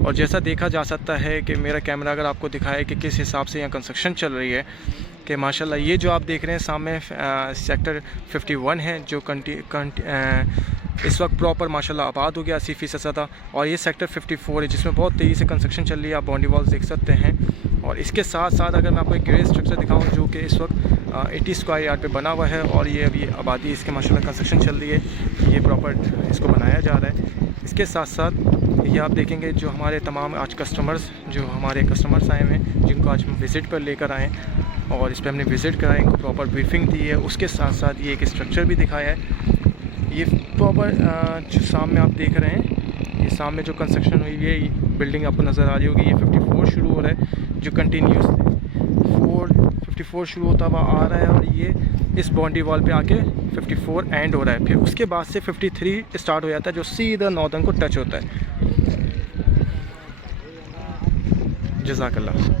और जैसा देखा जा सकता है कि मेरा कैमरा अगर आपको दिखाए कि किस हिसाब से यहाँ कंस्ट्रक्शन चल रही है, कि माशाल्लाह ये जो आप देख रहे हैं सामने सेक्टर 51 है जो इस वक्त प्रॉपर माशाल्लाह आबाद हो गया 80% ज़्यादा। और ये सेक्टर 54 है जिसमें बहुत तेज़ी से कंस्ट्रक्शन चल रही है, आप बाउंड्री वॉल्स देख सकते हैं। और इसके साथ साथ अगर मैं आपको एक ग्रे स्ट्रक्चर दिखाऊँ जो कि इस वक्त 80 स्क्वायर यार्ड पे बना हुआ है, और ये अभी आबादी इसके माशाल्लाह कंस्ट्रक्शन चल रही है, ये प्रॉपर इसको बनाया जा रहा है। इसके साथ साथ ये आप देखेंगे जो हमारे तमाम आज कस्टमर्स, जो हमारे कस्टमर्स आए हुए हैं जिनको आज हम विज़िट पर लेकर आए और इस पर हमने विज़िट कराया, इनको प्रॉपर ब्रीफिंग दी है। उसके साथ साथ ये एक स्ट्रक्चर भी दिखाया है। ये प्रॉपर जो सामने आप देख रहे हैं, ये सामने जो कंस्ट्रक्शन हुई है, बिल्डिंग आपको नज़र आ रही होगी, ये 54 शुरू हो रहा है जो कंटिन्यूस 54 शुरू होता हुआ आ रहा है, और ये इस बाउंड्री वॉल पे आके 54 एंड हो रहा है। फिर उसके बाद से 53 स्टार्ट हो जाता है जो सीधा नॉर्दर्न को टच होता है। जज़ाकल्लाह।